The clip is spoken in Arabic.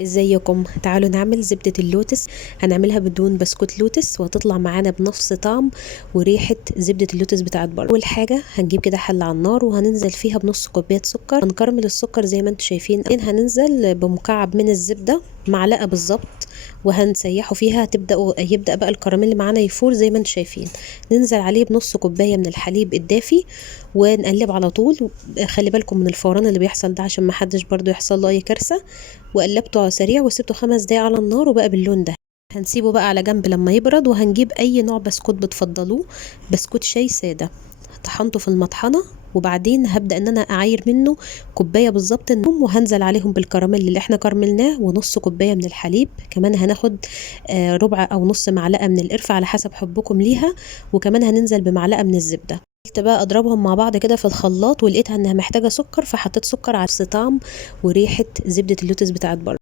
ازيكم؟ تعالوا نعمل زبدة اللوتس. هنعملها بدون بسكوت لوتس وهتطلع معانا بنفس طعم وريحة زبدة اللوتس بتاعت بره. اول حاجة هنجيب كده حلة على النار وهننزل فيها بنص كوباية سكر. هنكرمل السكر زي ما انتم شايفين. هننزل بمكعب من الزبدة، معلقة بالظبط، وهنسيحه فيها. يبدأ بقى الكراميل معانا يفور زي ما انتم شايفين. ننزل عليه بنص كوباية من الحليب الدافي ونقلب على طول. خلي بالكم من الفوران اللي بيحصل ده عشان ما حدش برضو يحصل له اي كارثة. وقلبته سريع وسبته 5 دقايق على النار وبقى باللون ده. هنسيبه بقى على جنب لما يبرد، وهنجيب اي نوع بسكوت بتفضلوه، بسكوت شاي ساده. طحنته في المطحنه، وبعدين هبدا ان انا اعاير منه كوبايه بالظبط النوم، وهنزل عليهم بالكراميل اللي احنا كرملناه ونص كوبايه من الحليب. كمان هناخد ربع او نص معلقه من القرفه على حسب حبكم ليها، وكمان هننزل بمعلقه من الزبده. قلت بقى اضربهم مع بعض كده في الخلاط، ولقيتها انها محتاجه سكر، فحطيت سكر على طعم وريحه زبده اللوتس بتاعت بره.